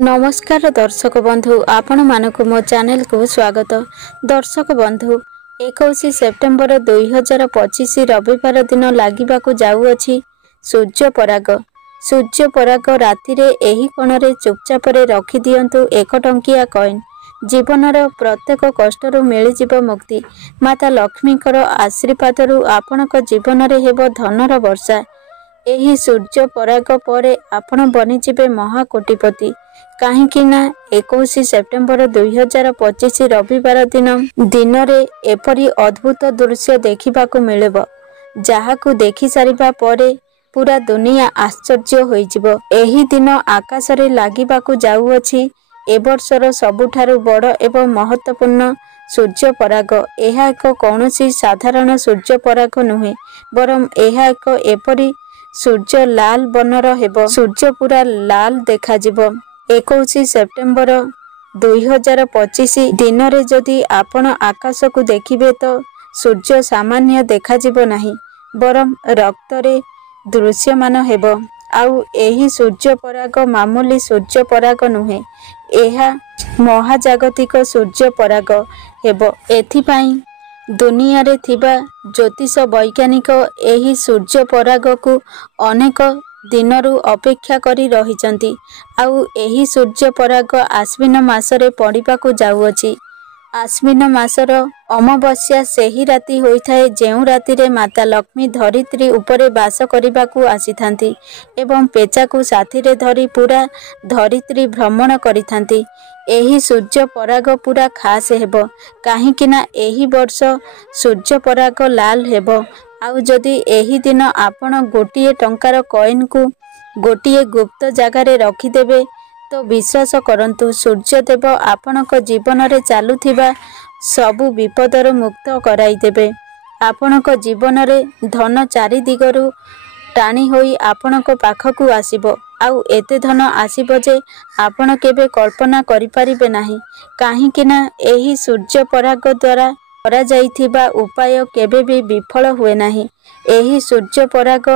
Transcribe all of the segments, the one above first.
नमस्कार दर्शक बंधु आपण मानक मो चैनल को स्वागत। दर्शक बंधु 21 सेप्टेम्बर 2025 रविवार दिन लागिबाकू जाउअछि सूर्य पराग। सूर्य पराग राति रे एही कोणरे चुपचापरे रखि दियंतु 1 टंकिया कॉइन। जीवनर प्रत्येक कष्टरू मिली जीव मुक्ति। माता लक्ष्मीकर आशीर्वादरू आपणक जीवन रे हेबो धनर वर्षा। एही सूर्य पराग परे आपण बनिजिबे महाकोटिपति। काहींकि ना 21 सेप्टेम्बर 2025 रविवार दिन रे एपरी अद्भुत दृश्य देखिबाकू मिलिबो, जाहाकू देखि सारिबा परे पूरा दुनिया आश्चर्य होइजिबो। एही दिन आकाश रे लागिबाकू जाउअछि ए वर्षर सबुठारु बड़ एवं महत्वपूर्ण सूर्य पराग। एहा एक कौनसी साधारण सूर्य पराग नुहे, बरम एहा एक एपरी सूर्य लाल बनर हेबो। सूर्य पूरा लाल देखा जिवो। 21 सेप्टेम्बर 2025 दिन रे जदि आपण आकाश को देखिबे तो सूर्य सामान्य देखा जिवो नाही, बरम रक्त रे दृश्यमान हेबो। आउ एही सूर्य पराग मामूली सूर्य पराग नुहे, एहा महाजागतिक सूर्य पराग हेबो। एथिपाई दुनिया रे थिबा ज्योतिष वैज्ञानिक एही सूर्य पराग को अनेक दिनरू अपेक्षा करी रहिचंती। आउ एही सूर्य पराग आश्विन मासरे पड़िबाकू जाउअछि। आश्विन मासर अमावास्या सेही राति होइथाए जेउ राति रे माता लक्ष्मी धरित्री उपरे वास करिबाकू आसीथांती एवं पेचाकू साथी रे धरी पूरा धरित्री भ्रमण करिथांती। एही सूर्य पराग पूरा खास हेबो, काहींकि ना एही वर्ष सूर्य पराग लाल हेबो। आउ जदि एही दिन आपण गोटिए टंकार कॉइन को गोटिए गुप्त जगार रखिदेबे तो विश्वास करंतु सूर्यदेव आपणक जीवन रे चालुथिबा सबु विपदर मुक्त कराई देबे। आपणक जीवन रे धन चारि दिगरु टाणी होई आपणक पाखकू आसीबो। आउ एते धन आसीबो जे आपण केबे कल्पना करि परिबे नाही, काहींकि ना एही सूर्य पराग द्वारा करा जाइथिबा उपाय केबे भी विफल हुए नाही। एही सूर्य पराग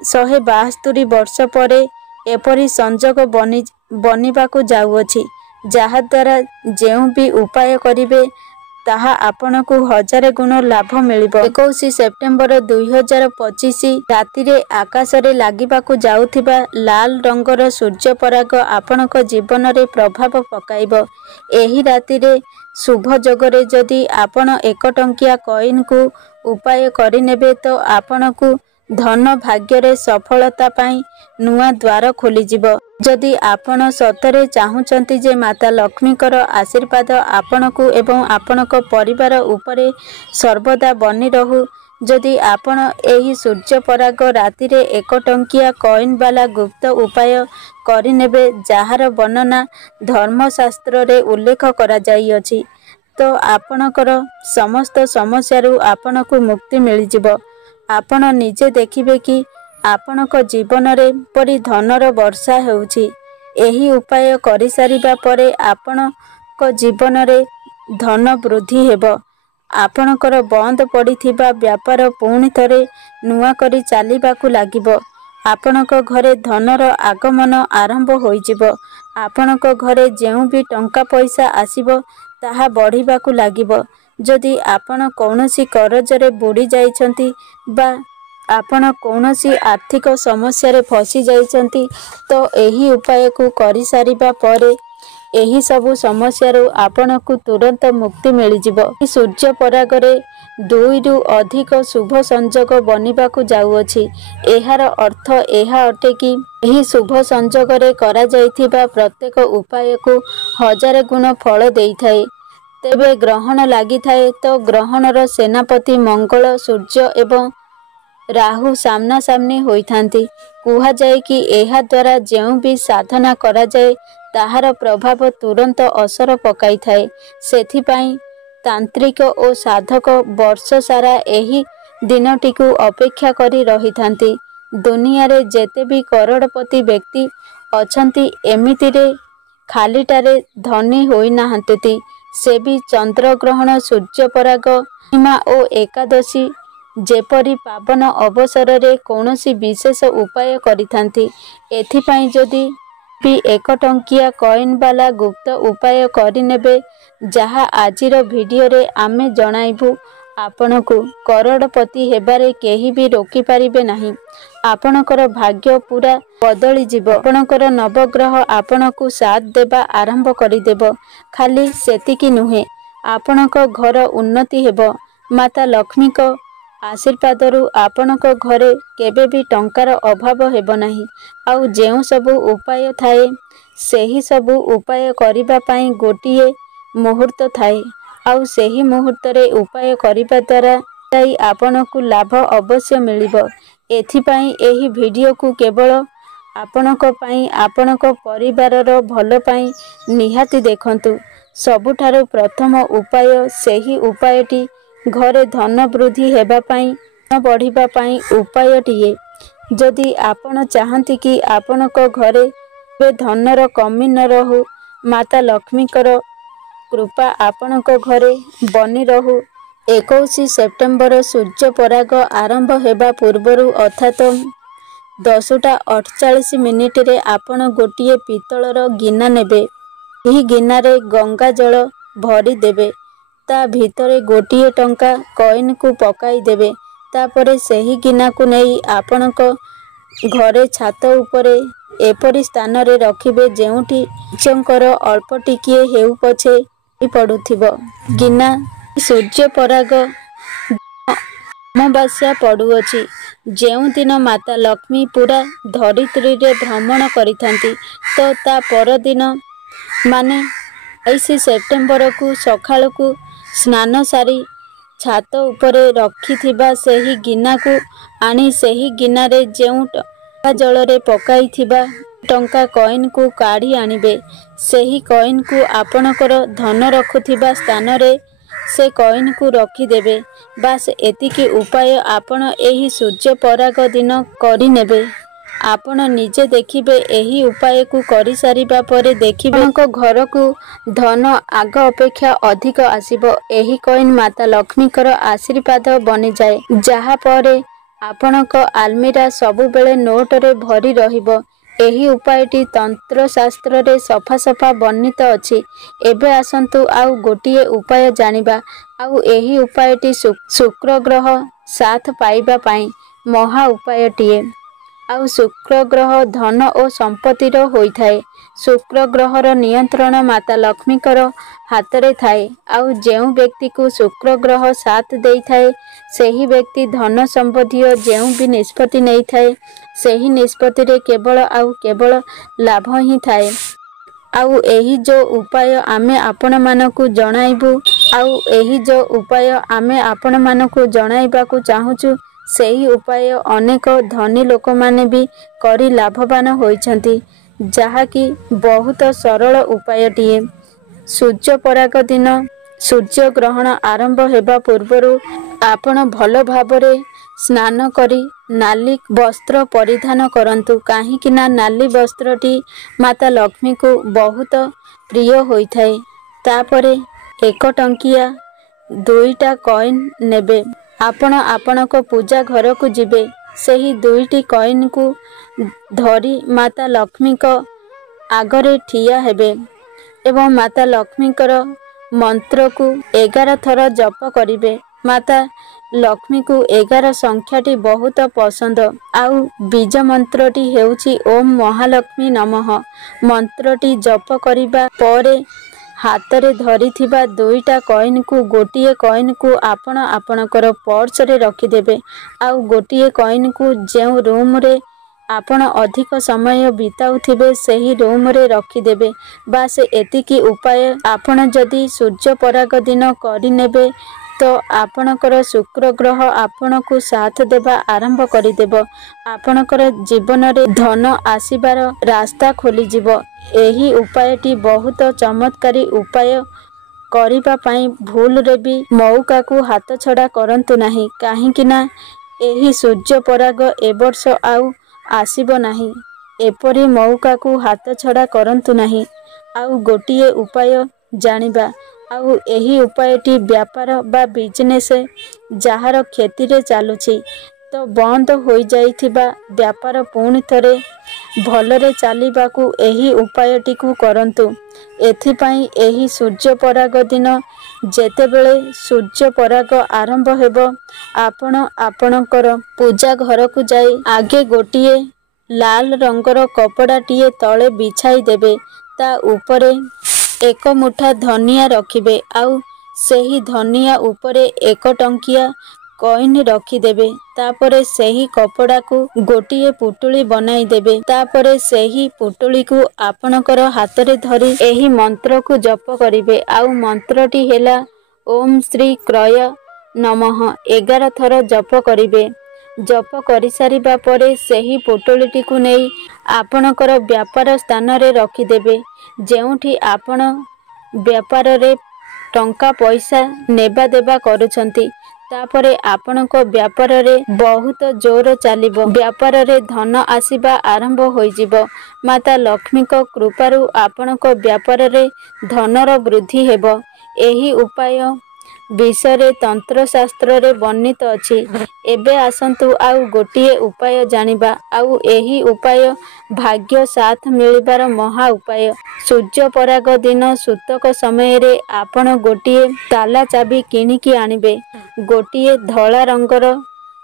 172 वर्ष परे एपरी संजोग बनिबाकू जाउअछि, जाहा द्वारा जेउ भी उपाय करिवे ताहा आपणकू 1000 गुण लाभ मिलिबो। 21 सेप्टेम्बर 2025 राति रे आकाश रे लागिबाकू जाउथिबा लाल रंगर सूर्य पराग आपणक जीवन रे प्रभाव पकाइबो। एही राति रे शुभ जोगरे जदि आपण 1 टंकिया कॉइन को उपाय करिनेबे तो आपणकू धन भाग्य रे सफलता पाई नुआ द्वार खोलिजिबो। जदि आपण सतरे चाहुचंती जे माता लक्ष्मीकर आशीर्वाद आपणकू एवं आपणक परिवार उपरे सर्वदा बनी रहू, जदि आपण एही सूर्य पराग राति रे 1 टंकिया कॉइन वाला गुप्त उपाय करिनेबे, जाहार वर्णना धर्मशास्त्र रे उल्लेख करा जाइअछि, तो आपणकर समस्त समस्यारू आपणकू मुक्ति मिलिजिबो। आपण निजे देखिबे कि आपणक जीवन रे परि धनर वर्षा हेउछि। एही उपाय करि सारिबा परे आपणक जीवन रे धन वृद्धि हेबो। आपणकर बंद पड़िथिबा व्यापार पुणी थरे नुआ करी चालिबाकू लागिबो। आपणक घरे धनर आगमन आरंभ होइजिबो। आपणक घरे जेउ भी टंका पैसा आसीबो ताहा बढ़िबाकू लागिबो। जदि आपण कौनसी करजरे बुड़ी जाइछंती बा आपण कौनसी आर्थिक समस्या रे फसी जाइछंती, तो एही उपाय को करि सारिबा परे एही सबु समस्या रो आपणकू तुरंत मुक्ति मिलिजिबो। सूर्य पराग रे 2 रु अधिक शुभ संजोग बनिबाकू जाउअछि। एहार अर्थ एहा अटे कि एही शुभ संजोग रे करा जाइथिबा प्रत्येक उपाय को 1000 गुण फल देइथाए। तेबे ग्रहण लागि थाए तो ग्रहणर सेनापति मंगल, सूर्य एवं राहु सामना सामनी होइथांती। कुहा जाए कि एहा द्वारा जेउ भी साधना करा जाए ताहार प्रभाव तुरंत असर पकाई थाए। सेथिपाई तांत्रिक और साधक वर्ष सारा एही दिनटिकू अपेक्षा करी रहिथांती। दुनिया रे जेते भी करोड़पति व्यक्ति अछंती एमितिरे खालीटारे धनी होई नाहंती। से भी चंद्र ग्रहण, सूर्य पराग, पूर्णिमा और एकादशी जेपरी पावन अवसर रे कौनसी विशेष उपाय करिथांती। एथिपाई जदि भी 1 टंकिया कॉइन वाला गुप्त उपाय करिनेबे जहा आजिर वीडियो रे आमे जणाइबु आपनकु करोड़पति हेबारे केही भी रोकी पारिबे नाही। आपणकर भाग्य पूरा बदली जीव। आपणकर नवग्रह आपणकु साथ देबा आरंभ करिदेब। खाली सेतिकी नुहे आपणक घर उन्नति हेब। माता लक्ष्मी को आशीर्वादरु आपणक घरे केबे भी टंकार अभाव हेब नाही। आउ जेउ सबु उपाय थाए सेही सबु उपाय करिबा पाई गोटिए मुहूर्त थाए। आउ सेही मुहूर्त रे उपाय करिबा द्वारा ताई आपणकु लाभ अवश्य मिलिब। एथिपाई एही वीडियो को केवल आपणक पाई आपणक परिवारर भलो पाई निहाती देखंतु। सबुठारु प्रथम उपाय सेही उपायटी घरे धन वृद्धि हेबा पाई धन बढ़िबा पाई उपायटिए। जदि आपण चाहंती कि आपणक घरे बे धनर कमी न रहु माता लक्ष्मीकर कृपा आपणक घरे बनी रहु 21 सेप्टेम्बर सूर्य पराग आरंभ हेबा पूर्वरु अर्थात 10:48 मिनिट रे आपण गोटिए पितलर गिना नेबे। एही गिना रे गंगा जल भरी देबे। ता भितरे गोटिए टंका कॉइन को पकाई देबे। तापरे सेही गिना को नेई आपणक घरे छात उपरे एपरि स्थान रे रखिबे जेउठी चंकर अल्प टिकिए हेउ पछे पडुथिबो। गिना सूर्य पराग अमावास्या पड़ुअछि जेउ दिन माता लक्ष्मी पूरा धरित्री रे भ्रमण करिथांती तो ता पर दिन माने 22 सेप्टेम्बर को सखाल को स्नान सारी छात उपरे रखिथिबा सेही गिना को आनी सेही गिना रे जेउ टंका जल रे पकाई थिबा टंका कॉइन को काढ़ी आनिबे। सेही कॉइन को आपणकर धन रखुथिबा स्थान रे से कॉइन को रखी देबे। बास एतिकी उपाय आपण एही सूर्य पराग दिन करि नेबे। आपण निजे देखिबे एही उपाय को करि सारिबा परे देखिबे आपणक घर को धन आग अपेक्षा अधिक आसीबो। एही कॉइन माता लक्ष्मीकर आशीर्वाद बनि जाए जहा परे आपणक आलमीरा सबु बेले नोट रे भरी रहिबो। एही उपायटी तंत्र शास्त्र रे सफा सफा वर्णित अछि। एबे आसंतु आउ गोटिए उपाय जानिबा। आउ एही उपायटी शुक्र ग्रह साथ पाइबा पाई महा उपायटिए। आउ शुक्र ग्रह धन और संपत्तिर होइथाए। शुक्र ग्रहर नियंत्रण माता लक्ष्मीकर हातरे थाए। आउ जेउ व्यक्ति को शुक्र ग्रह साथ देई थाए सेही व्यक्ति धन संबंधी जेउ भी निष्पत्ति नहीं थाए सेही निष्पत्ति रे केवल आउ केवल लाभ ही थाए। आउ एही जो उपाय आमे आपण मानकु जणाइबु आउ एही जो उपाय आमे आपण मानकु जणाइबाकु चाहुचु सेही उपाय अनेक धनी लोक माने भी करी लाभवान होइछंती जहा कि बहुत सरल उपायटिए। सूर्य पराग दिन सूर्य ग्रहण आरंभ हेबा पूर्वरु आपण भल भाबरे स्नान करी नाली वस्त्र परिधान करंतु काहेकि ना नाली वस्त्रटी माता लक्ष्मी को बहुत प्रिय होइथाए। तापरे 1 टंकिया 2टा कॉइन नेबे। आपण आपणक पूजा घर को जिबे। सेही 2टी कॉइन को धरी माता लक्ष्मी को आगरे ठिया हेबे एवं माता लक्ष्मीकर मंत्र को 11 थर जप करिबे। माता लक्ष्मी को 11 संख्याटी बहुत पसंद। आउ बीज मंत्रटी हेउची ओम महालक्ष्मी नमः। मंत्रटी जप करिबा परे हातरे धरी थिबा 2टा कॉइन को गोटिए कॉइन को आपण आपणकर पर्स रे रखी देबे। आउ गोटिए कॉइन को जेउ रूम रे आपण अधिक समय बिताउथिबे सेही रूम रे रखी देबे। बास एतिकी उपाय आपण जदि सूर्य पराग दिन करि नेबे तो आपणकर शुक्र ग्रह आपणकु साथ देबा आरंभ करिदेब। आपणकर जीवन रे धन आसीबार रास्ता खोली जिवो। एही उपायटी बहुत चमत्कारी उपाय करिबा पाई भूल रे भी मौका को हाथ छड़ा करंतु नाही काहेकि ना एही सूर्य पराग ए वर्ष आउ आसीबो नाही। एपरी मौका को हाथ छड़ा करंतु नाही। आउ गोटिए उपाय जानिबा। आउ एही उपायटी व्यापार बा बिजनेस जहार खेती रे चालुछि ତ ବନ୍ଦ ହୋଇଯାଇଥିବା ବ୍ୟାପାର ପୁଣି ଥରେ ଭଲରେ ଚାଲିବାକୁ ଏହି ଉପାୟଟିକୁ କରନ୍ତୁ। ଏଥିପାଇଁ ଏହି ସୂର୍ଯ୍ୟପରାଗ ଦିନ ଯେତେବେଳେ ସୂର୍ଯ୍ୟପରାଗ ଆରମ୍ଭ ହେବ, ଆପଣ ଆପଣଙ୍କର ପୂଜା ଘରକୁ ଯାଇ ଆଗେ ଗୋଟିଏ ଲାଲ ରଙ୍ଗର କପଡ଼ାଟିଏ ତଳେ ବିଛାଇ ଦେବେ। ତା ଉପରେ ଏକ ମୁଠା ଧନିଆ ରଖିବେ ଆଉ ସେହି ଧନିଆ ଉପରେ 1 ଟଙ୍କିଆ କଏନ୍ ରଖିଦେବେ। ତାପରେ ସେହି କପଡ଼ାକୁ ଗୋଟିଏ ପୁଟୁଳି ବନାଇ ଦେବେ। ତାପରେ ସେହି ପୁଟୁଳିକୁ ଆପଣଙ୍କର ହାତରେ ଧରି ଏହି ମନ୍ତ୍ରକୁ ଜପ କରିବେ। ଆଉ ମନ୍ତ୍ରଟି ହେଲା ଓମ୍ ଶ୍ରୀ କ୍ରୟ ନମଃ 11 ଥର ଜପ କରିବେ। ଜପ କରିସାରିବା ପରେ ସେହି ପୁଟୁଳିଟିକୁ ନେଇ ଆପଣଙ୍କର ବ୍ୟାପାର ସ୍ଥାନରେ ରଖିଦେବେ, ଯେଉଁଠି ଆପଣ ବ୍ୟାପାରରେ ଟଙ୍କା ପଇସା ନେବା ଦେବା କରୁଛନ୍ତି। ତାପରେ ଆପଣଙ୍କ ବ୍ୟାପାରରେ ବହୁତ ଜୋର ଚାଲିବ। ବ୍ୟାପାରରେ ଧନ ଆସିବା ଆରମ୍ଭ ହୋଇଯିବ। ମାତା ଲକ୍ଷ୍ମୀଙ୍କ କୃପାରୁ ଆପଣଙ୍କ ବ୍ୟାପାରରେ ଧନର ବୃଦ୍ଧି ହେବ। ଏହି ଉପାୟ ବିଷୟରେ ତନ୍ତ୍ରଶାସ୍ତ୍ରରେ ବର୍ଣ୍ଣିତ ଅଛି। ଏବେ ଆସନ୍ତୁ ଆଉ ଗୋଟିଏ ଉପାୟ ଜାଣିବା। ଆଉ ଏହି ଉପାୟ ଭାଗ୍ୟ ସାଥ ମିଳିବାର ମହା ଉପାୟ। ସୂର୍ଯ୍ୟପରାଗ ଦିନ ସୂତକ ସମୟରେ ଆପଣ ଗୋଟିଏ ତାଲା ଚାବି କିଣିକି ଆଣିବେ। ଗୋଟିଏ ଧଳା ରଙ୍ଗର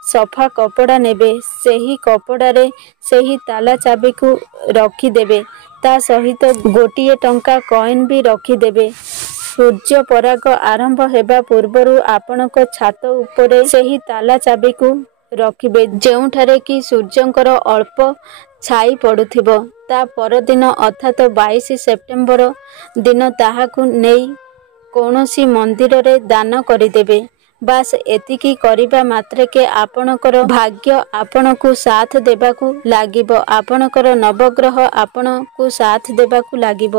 ସଫା କପଡ଼ା ନେବେ। ସେହି କପଡ଼ାରେ ସେହି ତାଲା ଚାବିକୁ ରଖିଦେବେ। ତା ସହିତ ଗୋଟିଏ ଟଙ୍କା କଏନ୍ ବି ରଖିଦେବେ। ସୂର୍ଯ୍ୟପରାଗ ଆରମ୍ଭ ହେବା ପୂର୍ବରୁ ଆପଣଙ୍କ ଛାତ ଉପରେ ସେହି ତାଲା ଚାବିକୁ ରଖିବେ, ଯେଉଁଠାରେ କି ସୂର୍ଯ୍ୟଙ୍କର ଅଳ୍ପ ଛାଇ ପଡ଼ୁଥିବ। ତା ପରଦିନ ଅର୍ଥାତ୍ 22 ସେପ୍ଟେମ୍ବର ଦିନ ତାହାକୁ ନେଇ କୌଣସି ମନ୍ଦିରରେ ଦାନ କରିଦେବେ। ବାସ୍ ଏତିକି କରିବା ମାତ୍ରକେ ଆପଣଙ୍କର ଭାଗ୍ୟ ଆପଣଙ୍କୁ ସାଥ ଦେବାକୁ ଲାଗିବ। ଆପଣଙ୍କର ନବଗ୍ରହ ଆପଣଙ୍କୁ ସାଥ ଦେବାକୁ ଲାଗିବ।